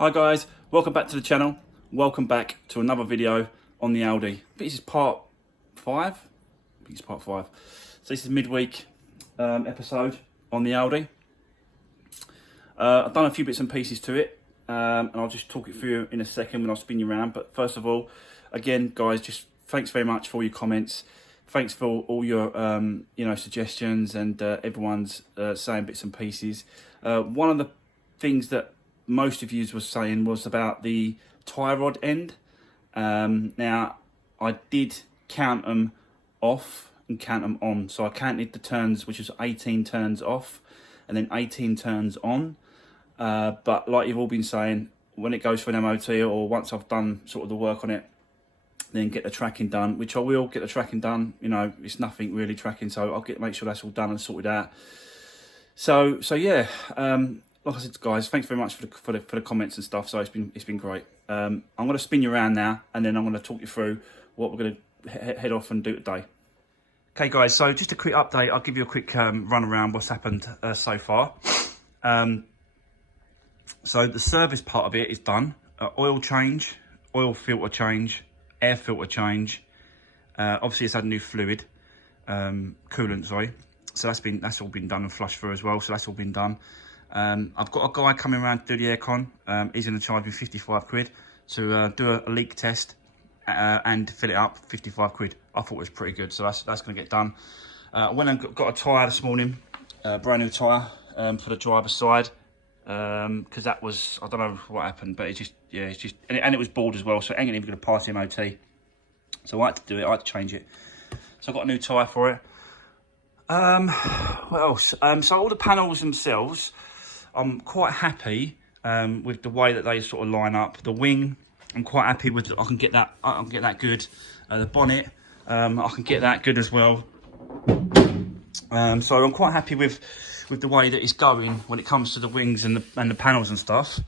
Hi guys, welcome back to the channel. Welcome back to another video on the Audi. I think this is part 5. I think it's part 5. So this is midweek episode on the Audi. I've done a few bits and pieces to it, and I'll just talk it through in a second when I spin you around. But first of all, again guys, just thanks very much for all your comments. Thanks for all your suggestions, and everyone's saying bits and pieces. One of the things that most of you were saying was about the tie rod end. Now I did count them off and count them on, so I counted the turns, which was 18 turns off and then 18 turns on. But like you've all been saying, when it goes for an MOT, or once I've done sort of the work on it, then get the tracking done, which I will get the tracking done. You know, it's nothing really tracking, so I'll make sure that's all done and sorted out. So yeah, like I said, guys, thanks very much for the comments and stuff. So it's been great. I'm going to spin you around now, and then I'm going to talk you through what we're going to head off and do today. Okay, guys. So just a quick update. I'll give you a quick run around what's happened so far. So the service part of it is done. Oil change, oil filter change, air filter change. Obviously, it's had new fluid, coolant, sorry. So that's all been done and flushed through as well. So that's all been done. I've got a guy coming around to do the aircon. He's going to charge me 55 quid to do a leak test and fill it up. 55 quid. I thought it was pretty good, so that's going to get done. I went and got a tyre this morning, brand new tyre for the driver's side, because that was, I don't know what happened, but it's just and it was bald as well, so it ain't even going to pass the MOT. So I had to do it. I had to change it. So I got a new tyre for it. What else? So all the panels themselves, I'm quite happy with the way that they sort of line up. The wing, I'm quite happy with. I can get that good. The bonnet, I can get that good as well. So I'm quite happy with the way that it's going when it comes to the wings and the panels and stuff.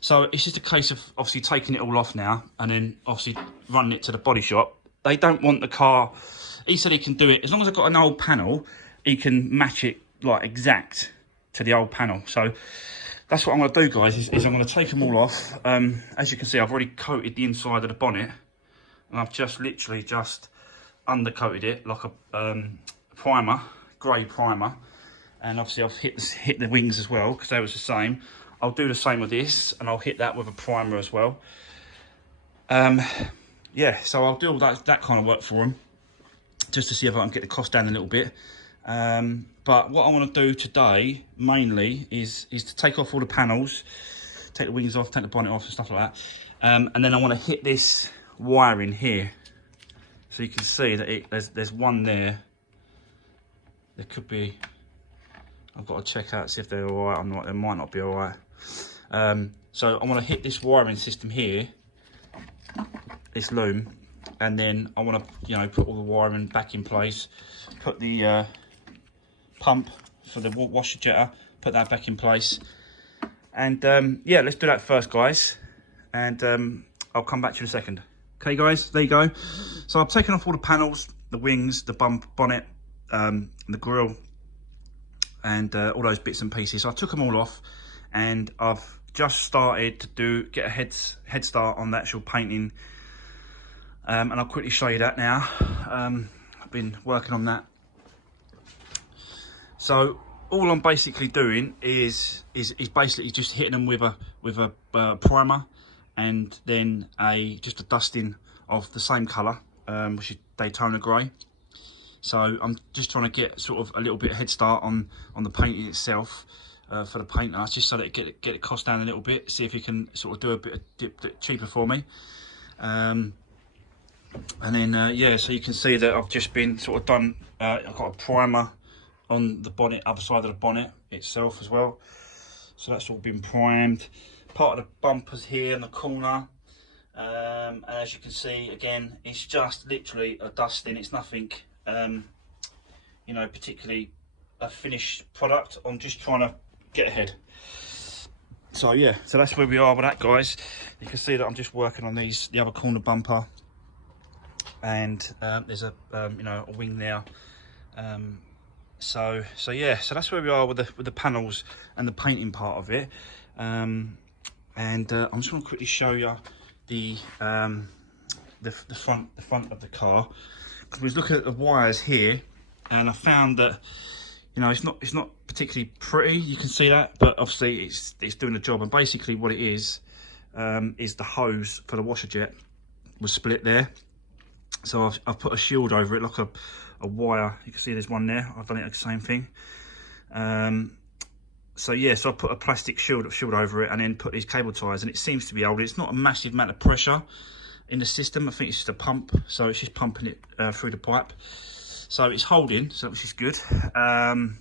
So it's just a case of obviously taking it all off now, and then obviously running it to the body shop. They don't want the car. He said he can do it as long as I've got an old panel. He can match it like exact to the old panel. So that's what I'm going to do, guys, is I'm going to take them all off. As you can see, I've already coated the inside of the bonnet, and I've just literally undercoated it like a primer, grey primer. And obviously I've hit the wings as well, because they was the same. I'll do the same with this, and I'll hit that with a primer as well. Yeah, so I'll do all that kind of work for them, just to see if I can get the cost down a little bit. But what I want to do today mainly is to take off all the panels, take the wings off, take the bonnet off and stuff like that. And then I want to hit this wiring here, so you can see that there's one there. There could be, I've got to check out, see if they're all right. They might not be all right. So I want to hit this wiring system here, this loom, and then I want to, put all the wiring back in place, put the pump for the washer jetter, put that back in place, and yeah, let's do that first, guys, and I'll come back to you in a second. Okay, guys, there you go. So I've taken off all the panels, the wings, the bonnet, the grille, and all those bits and pieces. So I took them all off, and I've just started to get a head start on the actual painting. And I'll quickly show you that now. I've been working on that. So all I'm basically doing is basically just hitting them with a primer, and then just a dusting of the same colour, which is Daytona grey. So I'm just trying to get sort of a little bit of head start on the painting itself for the painter, just so that it get the cost down a little bit. See if you can sort of do a bit cheaper for me. And then yeah, so you can see that I've just been sort of done. I've got a primer on the bonnet, other side of the bonnet itself as well. So that's all been primed. Part of the bumpers here in the corner. And as you can see, again, it's just literally a dusting. It's nothing, particularly a finished product. I'm just trying to get ahead. So yeah, so that's where we are with that, guys. You can see that I'm just working on the other corner bumper, and there's a wing there. So yeah, so that's where we are with the panels and the painting part of it. And I'm just going to quickly show you the front of the car, because we was looking at the wires here, and I found that, you know, it's not particularly pretty. You can see that, but obviously it's doing the job. And basically what it is the hose for the washer jet was split there. So I've put a shield over it, like a wire. You can see there's one there. I've done it the same thing. So yeah, so I put a plastic shield over it, and then put these cable ties, and it seems to be holding. It's not a massive amount of pressure in the system. I think it's just a pump, so it's just pumping it through the pipe. So it's holding, so which is good. And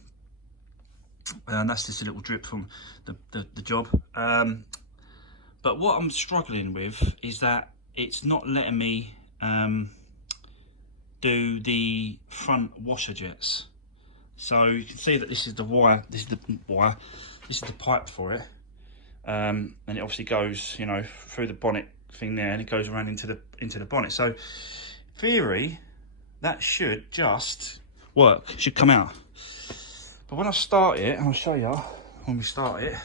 that's just a little drip from the job. But what I'm struggling with is that it's not letting me do the front washer jets. So you can see that this is the wire, this is the pipe for it. And it obviously goes, you know, through the bonnet thing there, and it goes around into the bonnet. So in theory, that should just work, should come out. But when I start it, and I'll show you when we start it.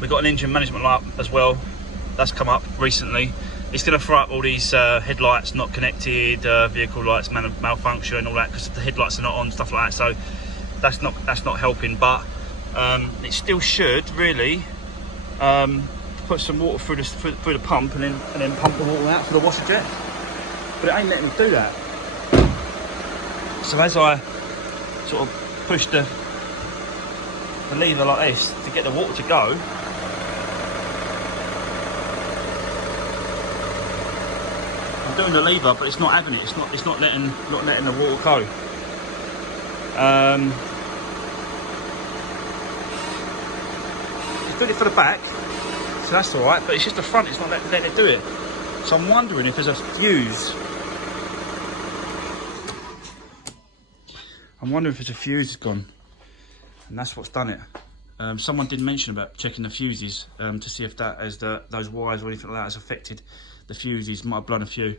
We've got an engine management light as well. That's come up recently. It's going to throw up all these headlights not connected, vehicle lights malfunction, all that, because the headlights are not on, stuff like that. So that's not helping. But it still should really put some water through the pump, and then pump the water out for the washer jet. But it ain't letting me do that. So as I sort of push the lever like this to get the water to go, I'm doing the lever, but it's not having it. It's not letting the water go. It's doing it for the back, so that's all right. But it's just the front. It's not letting it do it. So I'm wondering if there's a fuse. I'm wondering if there's a fuse gone, and that's what's done it. Someone did mention about checking the fuses to see if that, as those wires or anything like that, has affected the fuses. Might have blown a few.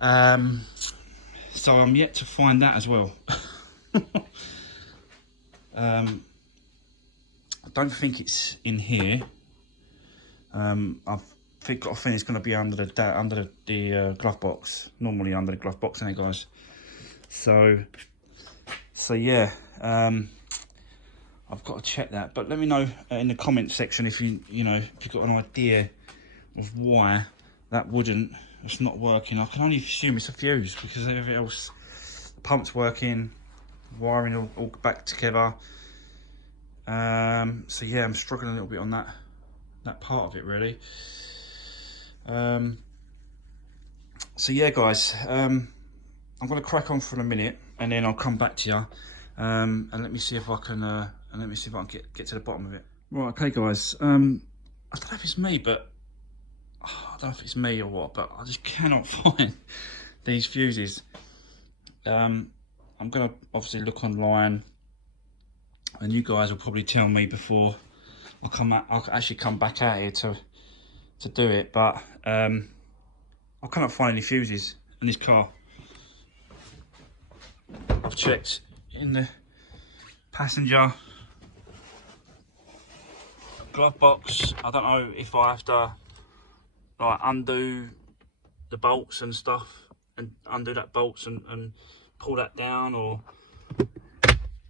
So I'm yet to find that as well. I don't think it's in here. I've got a feeling it's going to be under the glove box. Normally under the glove box, isn't it, guys? So yeah. I've got to check that, but let me know in the comment section if you've got an idea of why that it's not working. I can only assume it's a fuse, because everything else, the pump's working, wiring all back together. So yeah, I'm struggling a little bit on that part of it, really. So yeah, guys, I'm going to crack on for a minute, and then I'll come back to you, and let me see if I can get to the bottom of it. Right, okay, guys. I don't know if it's me, but I don't know if it's me or what, but I just cannot find these fuses. I'm gonna obviously look online, and you guys will probably tell me before I'll actually come back out here to do it. But I cannot find any fuses in this car. I've checked in the passenger glove box. I don't know if I have to like undo the bolts and stuff, and undo that bolts and pull that down, or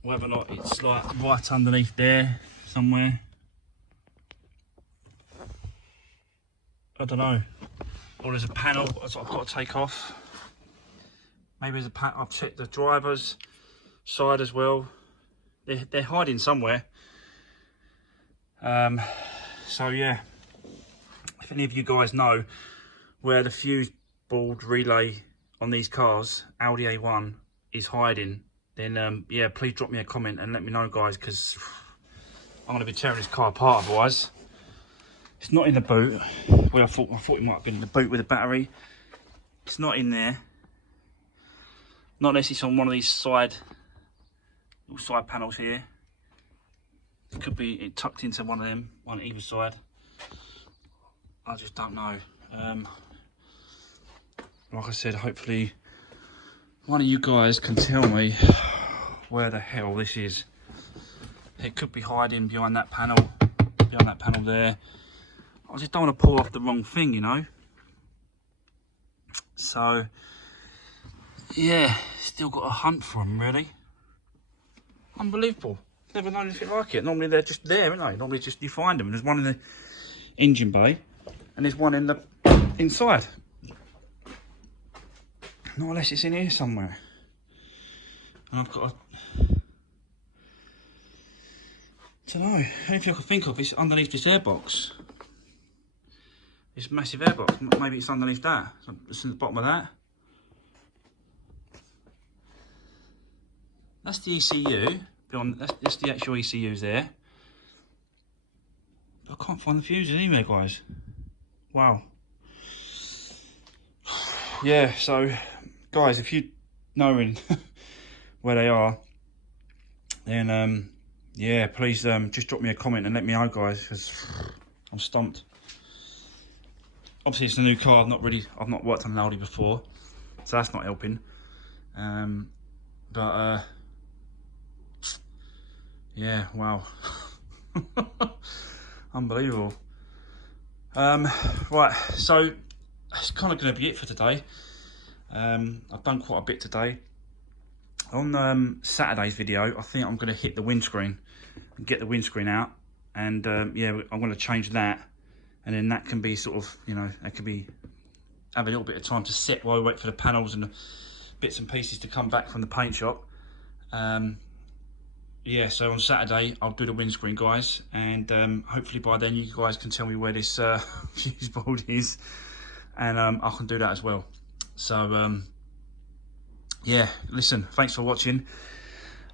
whether or not it's like right underneath there somewhere. I don't know. Or there's a panel that I've got to take off. Maybe there's a panel. I've checked the driver's side as well. They're hiding somewhere. So yeah, if any of you guys know where the fuse board relay on these cars, Audi A1, is hiding, then yeah, please drop me a comment and let me know, guys, because I'm going to be tearing this car apart otherwise. It's not in the boot. Well, I thought it might have been in the boot with the battery. It's not in there. Not unless it's on one of these little side panels here. It could be it tucked into one of them, one either side. I just don't know. Like I said, hopefully one of you guys can tell me where the hell this is. It could be hiding behind that panel there. I just don't want to pull off the wrong thing, you know. So yeah, still got to hunt for them, really. Unbelievable. Never known anything like it. Normally they're just there, aren't they? Normally just you find them. There's one in the engine bay and there's one in the inside. Not unless it's in here somewhere. And I've got I don't know, anything I can think of is underneath this airbox. This massive airbox. Maybe it's underneath that. It's in the bottom of that. That's the ECU. That's the actual ECUs there. I can't find the fuses anywhere, guys. Wow. Yeah, so guys, if you knowing where they are, then yeah, please just drop me a comment and let me know, guys, because I'm stumped. Obviously it's a new car. I've not worked on an Audi before, so that's not helping. But yeah, wow. Unbelievable. Right, so it's kind of going to be it for today. I've done quite a bit today. On Saturday's video, I think I'm going to hit the windscreen and get the windscreen out, and yeah, I'm going to change that, and then that can be sort of, you know, that could be have a little bit of time to set while we wait for the panels and the bits and pieces to come back from the paint shop. Yeah, so on Saturday I'll do the windscreen, guys, and hopefully by then you guys can tell me where this fuse board is, and I can do that as well. So yeah, listen, thanks for watching.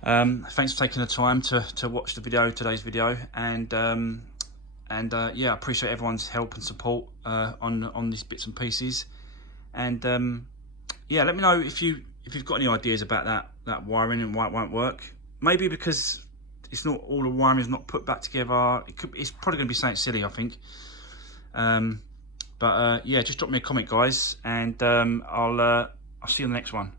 Thanks for taking the time to watch the video, today's video, and yeah, I appreciate everyone's help and support on these bits and pieces. And yeah, let me know if you've got any ideas about that wiring and why it won't work. Maybe because it's not all the wiring is not put back together. It's probably going to be something silly, I think. But yeah, just drop me a comment, guys, and I'll see you in the next one.